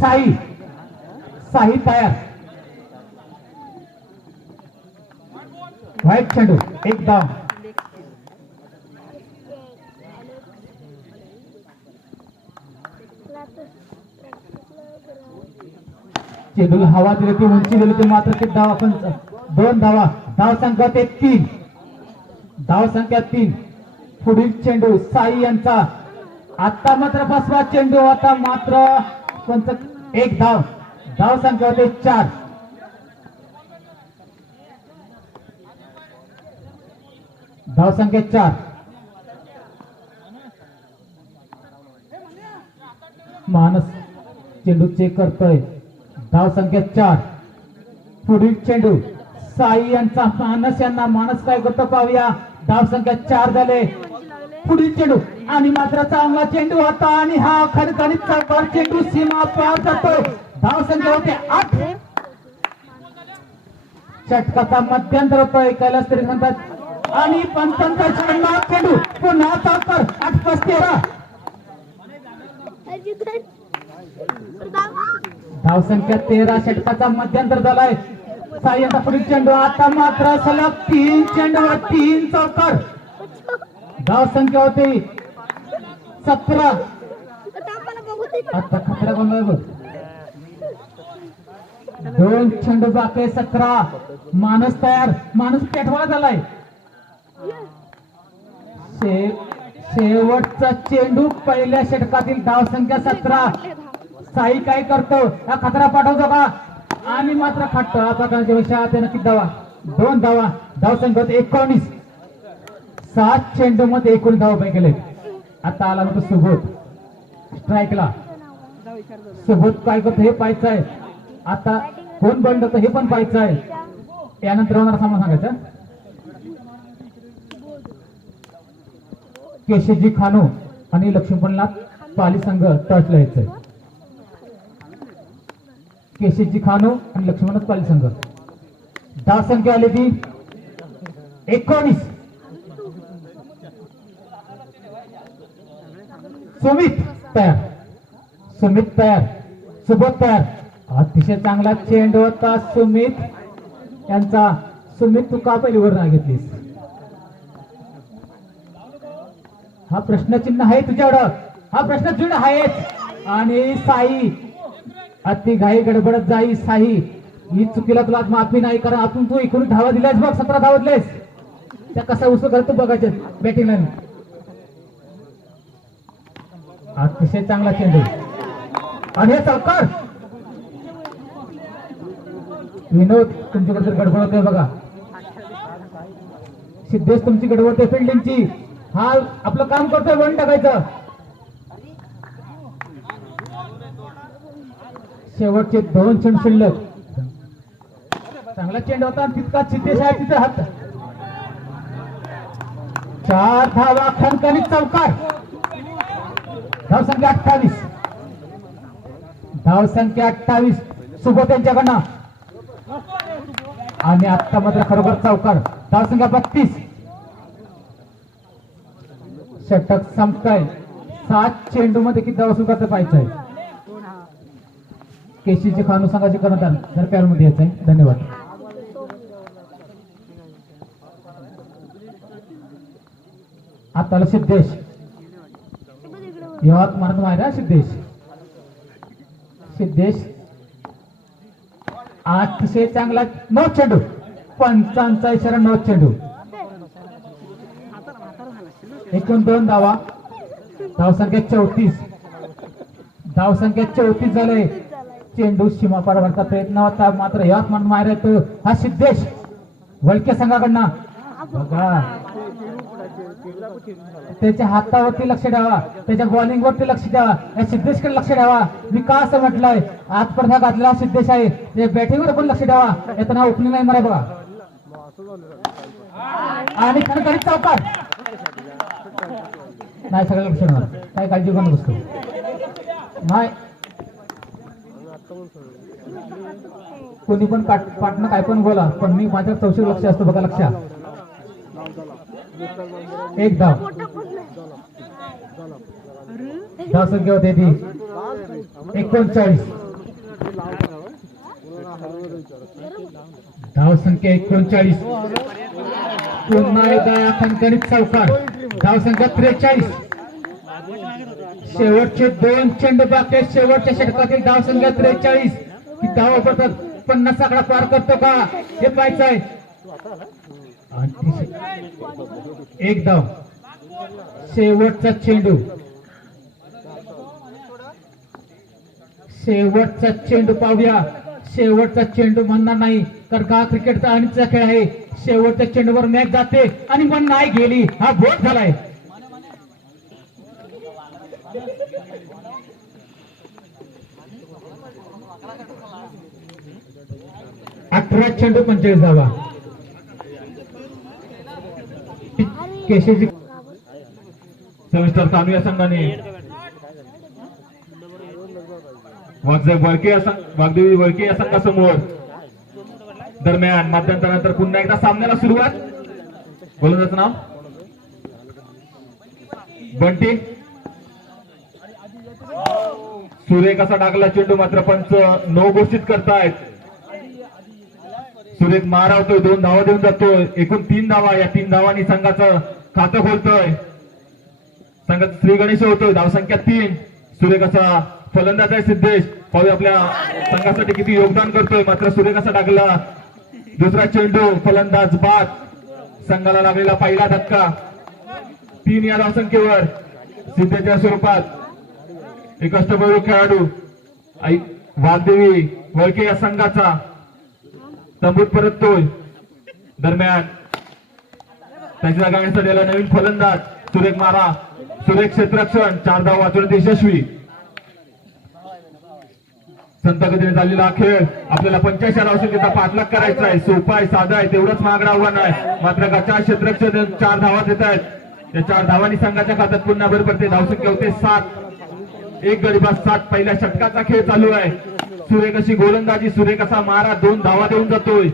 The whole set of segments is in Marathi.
साई. साई तयार व्हाईट चेंडू एक धाव चेंडूला हवा दिली ती उंची दिली ती मात्र ते धाव आपण दोन धावा धाव संख्या ते तीन. धाव संख्या तीन. पुढील चेंडू साई यांचा. आता मात्र पाचवा चेंडू आता मात्र पंच एक धाव. धाव संख्या होते चार. धाव संख्या चार. मानस चेंडू चेक करतोय. धाव संख्या चार. पुढील चेंडू साई यांचा मानस यांना मानस काय करतो पाहूया. धाव संख्या चार झाले. पुढील चेंडू. आणि मात्र चांगला चेंडू होता आणि हा खणखणीत चौकार चेंडू सीमा पार जातोय धाव संख्या होते आठ. षटकाचा मध्यंतर होतोय कैलास तरी म्हणतात. आणि पंचांचा चेंडू चेंडू. पुन्हा चाकर आठ पाच तेरा. धाव संख्या तेरा. षटकाचा मध्यंतर झालाय. साई पुढील चेंडू. आता मात्र सलग तीन चेंडूवर तीन चौकार. धाव संख्या होती. सतरा. आता खतरा गोंधळ बघ? दोन चेंडू बाकी सतरा. माणूस तयार. माणूस पेटवाला झालाय. शेवटचा चेंडू पहिल्या षटकातील धाव संख्या सतरा. साई काय करतो? हा खतरा पाठवतो का? आणि मात्र हा प्रकारच्या विषया किती धावा दोन धावा धाव संख्या होती एकोणीस. सात चेंडू मध्ये एकूण धावपाय केले. गेले आता आला होता सुबोध. स्ट्राईकला सुबोध काय करतो हे पाहायचं आहे. आता कोण बंड होतं हे पण पाहायचं आहे. यानंतर होणार सामना सांगायचं. केशवजी खानू आणि लक्ष्मीपणनाथ पाली संघ टच यायचंय केशवजी खानू आणि लक्ष्मणनाथ पाली संघ. दहा संख्या आली ती. एकोणीस. सुमित तयार सुमित तयार सुबोध तयार अतिशय चांगला चेंडू होता सुमित. यांचा सुमित तू का पहिलीवर ना घेतलीस? हा प्रश्नचिन्ह आहे तुझ्याकडं. हा प्रश्नचिन्ह आहेच आणि साई अति घाई गडबडत जाई साई. ही चुकीला तुला माफी नाही कारण आपण तू इकडून धावा दिल्यास बघ सतरा धावा दिलेस त्या कसा उसळ करतो बघायचे. बॅटिंग लाईन अतिशय चांगला चेंडू. आणि हे सावकार. विनोद तुमच्याकडे तर गडबड होते बघा. सिद्धेश तुमची गडबड फिल्डिंगची हा आपलं काम करतोय वन टाकायचं. शेवटचे दोन चेंडू शिल्लक. चांगला चेंड होता आणि तितका सिद्धेश आहे तिथे हात. चार धावा खणखणीत चौकार धाव संख्या अठ्ठावीस. धाव संख्या अठ्ठावीस. सुबोध यांच्याकडनं आणि आता मात्र खरोखर चौकार. धाव संख्या बत्तीस. षटक संपताय. सात चेंडू मध्ये किती धाव सुरू पाहिजे केशीची खानू संघाचे कर्णधार. जर पॅरमध्ये मध्ये यायचंय धन्यवाद. आता सिद्धेश. यवतमाळ मायरा सिद्धेश. सिद्धेश अतिशय चांगला नऊ चेंडू. पंचांचा इशारा नऊ चेंडू. एकूण दोन धावा. धाव संख्या चौतीस. धाव संख्या चौतीस झाले. चेंडू सीमा पाडवरचा प्रयत्न होता. मात्र यवतमाळ मारे तो हा सिद्धेश वळके संघाकडनं. बघा. त्याच्या हातावरती लक्ष ठेवा त्याच्या बॉलिंग वरती लक्ष द्यावा. या सिद्धेशकडे लक्ष ठेवा मी का असं म्हटलंय आजपर्यंत घातलेला सिद्धेश आहे. त्या बॅटिंगवर पण लक्ष ठेवा नाव ओपनिंग नाही मला बघा. आणि खणखणीत चौकार नाही सगळं लक्ष ठेवा काय काळजी करून बसतो नाही. कोणी पण पाटणं काय पण बोला. पण मी माझ्या चौशी लक्ष असतो बघा लक्षात. एक धाव धावसंख्या होते ती एकोणचाळीस. धाव संख्या एकोणचाळीस. पुन्हा एकदा या खणखणीत चौकार धावसंख्या त्रेचाळीस. शेवटचे दोन चेंडू बाकी शेवटच्या षटकातील धावसंख्या त्रेचाळीस. की धावा पडतात पन्नास आकडा पार करतो का? हे पाहायचं आहे एक धाव शेवटचा चेंडू. शेवटचा चेंडू पाहूया. शेवटचा चेंडू म्हणणार नाही कारण का क्रिकेटचा अनिचा खेळ आहे. शेवटच्या चेंडूवर मॅच जाते आणि पण नाही गेली हा बोट झालाय. अठरा चेंडू पंचेचाळीस धावा. केशवजी. सविस्तर कानू या संघाने. वागदेव वळके या वागदेवी वळके या संघासमोर. दरम्यान मध्यंतरानंतर पुन्हा एकदा सामन्याला सुरुवात. गोलंदाज नाव? बंटी. सुरेख असा टाकला चेंडू मात्र पंच नो घोषित करतायत. सुरेख मारावतोय दोन धावा देऊन जातोय. एकूण तीन धावा या तीन धावांनी संघाचं खातं खोलतोय. संघात श्री गणेश होतोय. धावसंख्या तीन. सुरेख फलंदाज आहे सिद्धेश. पाहूया आपल्या संघासाठी किती योगदान करतोय. मात्र सुरेख टाकला. दुसरा चेंडू फलंदाज बाद. संघाला लागलेला पहिला धक्का. तीन या धावसंख्येवर सिद्धेच्या स्वरूपात. एक अष्टपैलू खेळाडू. आई वाघदेवी वळके या संघाचा. तंबूत परततोय. दरम्यान त्याच्या जागा आला नवीन फलंदाज सुरेख मारा सुरेख क्षेत्रक्षण चार धाव वाचवण्यात यशस्वी. संत गतीने चाललेला खेळ आपल्याला पंच्याऐंशी धावसंख्येचा पाठलाग करायचा आहे. सोपा आहे साधा आहे तेवढंच महागडा आव्हान आहे. मात्र गचा क्षेत्रक्षण चार धावा देत आहेत. या चार धावांनी संघाच्या खात्यात पुन्हा भर पडते. धावसंख्या होते सात. एक गरीबा सात. पहिल्या षटकाचा खेळ चालू आहे. सुरेख अशी गोलंदाजी सुरेख असा मारा दोन धावा देऊन जातोय.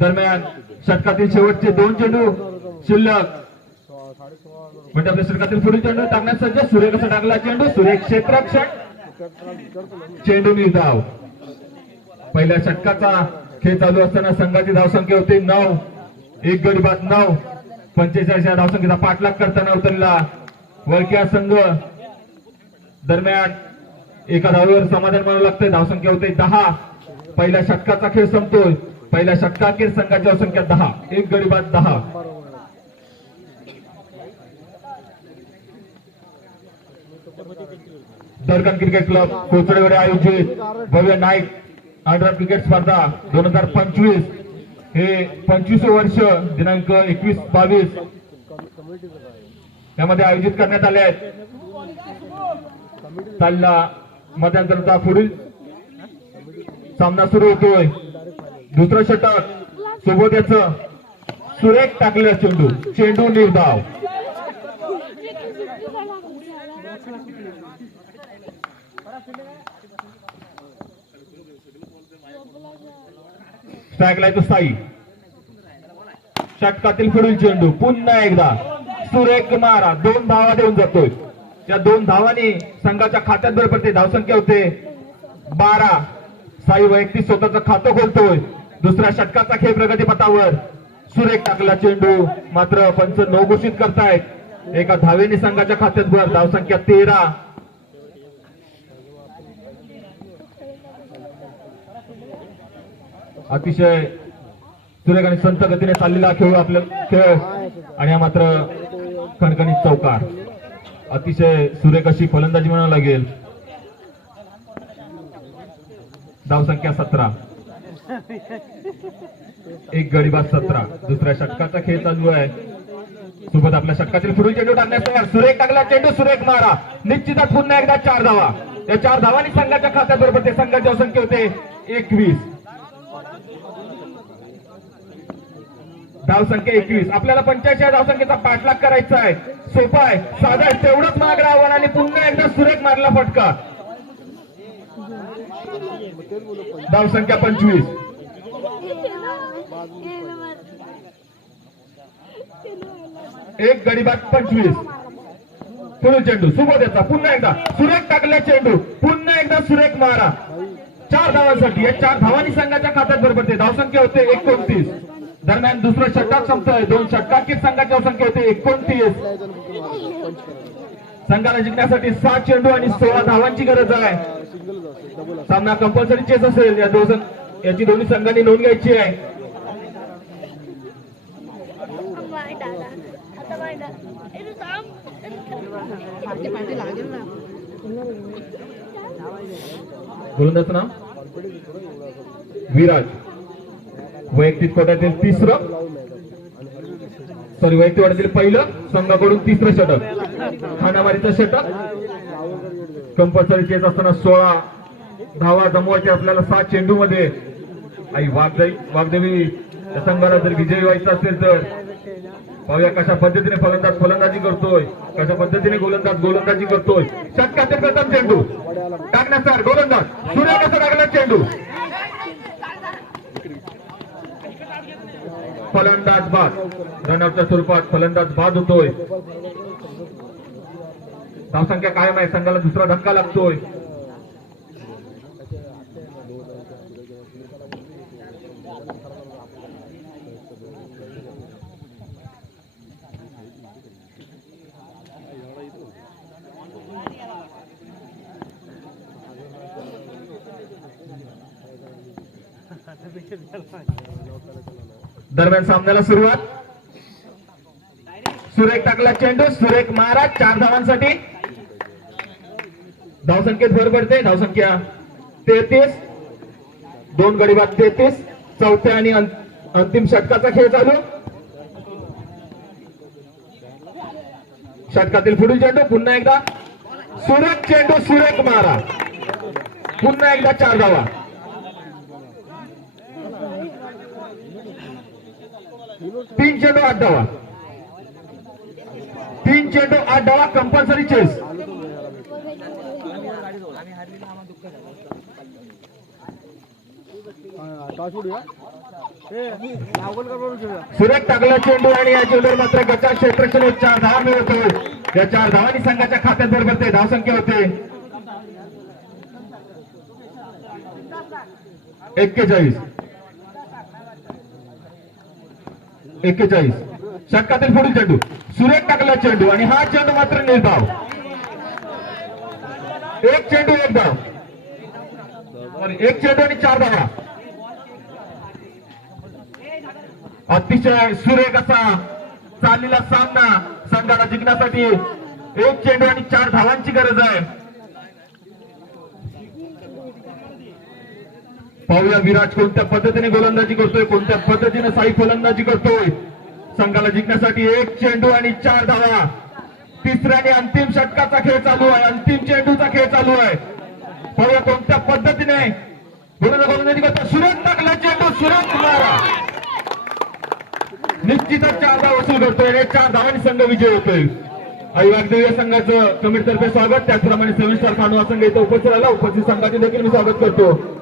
दरम्यान षटकातील शेवटचे दोन चेंडू शिल्लक. म्हणजे आपल्या षटकातील पुढील चेंडू टाकण्यास सज्ज. सुरेख असा टाकला चेंडू. सुरेख क्षेत्रक्षण चेंडू निर्धाव पहिल्या षटकाचा खेळ चालू असताना संघाची धावसंख्या होती नऊ. एक गडी बाद नऊ. पंचेचाळीस या धावसंख्येचा पाठलाग करताना उतरला वळक्या संघ. दरम्यान एका धावेवर समाधान मानावं लागतंय. धावसंख्या होते दहा. पहिल्या षटकाचा खेळ संपतोय. पहिल्या षटकाखेर संघाची संख्या दहा एक गरीबात दहा. दरकन क्रिकेट क्लब कोचडेकडे आयोजित भव्य नाईक आंध्र क्रिकेट स्पर्धा दोन हजार पंचवीस. हे पंचवीस वर्ष दिनांक एकवीस बावीस. यामध्ये आयोजित करण्यात आले आहेत. चालला मध्यांतराचा पुढील सामना सुरू होतोय. दुसरं षटक. सोबत सुरेख टाकलेला चेंडू चेंडू निर्धाव. स्ट्राईकला येतो साई. षटकातील पुढील चेंडू. पुन्हा एकदा सुरेख मारा. दोन धावा देऊन जातोय. त्या दोन धावांनी संघाच्या खात्यात बरोबर ते धावसंख्या होते बारा. साई वैयक्तिक स्वतःचं खातं खोलतोय. दुसऱ्या षटकाचा खेळ प्रगतीपथावर. सुरेख टाकला चेंडू. मात्र पंच नो घोषित करतायत. एका धावेने संघाच्या खात्यात भर धावसंख्या तेरा. अतिशय सुरेख आणि संत गतीने चाललेला खेळ आपला खेळ. आणि हा मात्र खणखणीत चौकार. अतिशय सुरेख अशी फलंदाजी म्हणावं लागेल. धावसंख्या सतरा. एक गडीबाद सतरा. दुसऱ्या षटकाचा खेळ चालू आहे. सोबत आपल्या षटकातील पुढील चेंडू टाकण्यास सुरेख टाकला चेंडू सुरेख मारा. निश्चितच पुन्हा एकदा चार धावा. या चार धावांनी संघाच्या खात्याबरोबर ते संघाची असंख्य होते. एकवीस. धावसंख्या एकवीस. आपल्याला पंच्याऐंशी धावसंख्येचा पाठलाग करायचा आहे. सोपा आहे. साधा आहे. तेवढंच महागडं आव्हान आणि पुन्हा एकदा सुरेख मारला फटका. धावसंख्या पंचवीस. एक गडीबाद पंचवीस. पुढे चेंडू सुबोध्याचा पुन्हा एकदा. सुरेख टाकला चेंडू. पुन्हा एकदा सुरेख मारा. चार धावांसाठी या चार धावांनी संघाच्या खात्यात बरोबर पडते धावसंख्या होते एकोणतीस. दरम्यान दुसरं षटक संपतंय. दोन षटकांकीच संघाची धावसंख्या होते एकोणतीस. संघाला जिंकण्यासाठी सात चेंडू आणि सोळा धावांची गरज आहे. सामना कंपल्सरी चेस असेल. या दोन याची दोन्ही संघांनी नोंद घ्यायची आहे. ना गोलंदाज नाव? विराज. वैयक्तिक कोट्यातील तिसरं सॉरी वैयक्तिक वाट्यातील पहिलं संघाकडून तिसरं षटक. खानामारीचं षटक कंपल्सरी चेस असताना सोळा धावा जमवायचे आपल्याला सात चेंडू मध्ये आई वाघदेवी वाघदेवी संघाला जर विजयी व्हायचा असेल तर. पाहूया कशा पद्धतीने फलंदाज फलंदाजी करतोय. कशा पद्धतीने गोलंदाज गोलंदाजी करतोय. षटकातील प्रथम चेंडू. टाकण्यासार गोलंदाज. सूर्य कसा टाकला चेंडू? फलंदाज बाद. रनआउटच्या स्वरूपात फलंदाज बाद होतोय. धावसंख्या कायम आहे. संघाला दुसरा धक्का लागतोय. दरम्यान सामन्याला सुरुवात. सुरेख टाकला चेंडू. सुरेख महाराज चार धावांसाठी. धावसंख्येत भर पडते. धावसंख्या तेहतीस. दोन गडी बाद तेहतीस. चौथ्या आणि अं- अंतिम षटकाचा खेळ चालू. षटकातील पुढील चेंडू पुन्हा एकदा सुरेख चेंडू सुरेख मारा. पुन्हा एकदा चार धावा. तीन चेंडू आठ धावा. तीन चेंडू आठ धावा. Compulsory chase. सुरेख टाकला चेंडू आणि या चेंडूवर मात्र गटा क्षेत्रक्षण चार धावा मिळवतोय. या चार धावांनी संघाच्या खात्यात ते पडते धावसंख्या होते. एक्केचाळीस. एक्केचाळीस. षटकातील पुढील चेंडू. सुरेख टाकला चेंडू आणि हा चेंडू मात्र निर्धाव. एक चेंडू एक धाव. एक चेंडू आणि चार धावा. अतिशय सुरेख असा चाललेला सामना संघाला जिंकण्यासाठी एक चेंडू आणि चार धावांची गरज आहे. पाहूया विराट कोणत्या पद्धतीने गोलंदाजी करतोय कोणत्या पद्धतीने साई फलंदाजी करतोय. संघाला जिंकण्यासाठी एक चेंडू आणि चार धावा. तिसऱ्या आणि अंतिम षटकाचा खेळ चालू आहे अंतिम चेंडूचा खेळ चालू आहे. पाहूया कोणत्या पद्धतीने गोलंदाजी करतो सुरेख टाकला चेंडू सुरेख निश्चितच चार धाव वसूल करतोय आणि चार धावांनी संघ विजय होतोय. आई वाग्देवी या संघाचं कमिटीतर्फे स्वागत. त्याचप्रमाणे सेव्हन स्टार खांडवा संघ इथं उपस्थित राहिला. उपस्थित संघाचे देखील मी स्वागत करतो.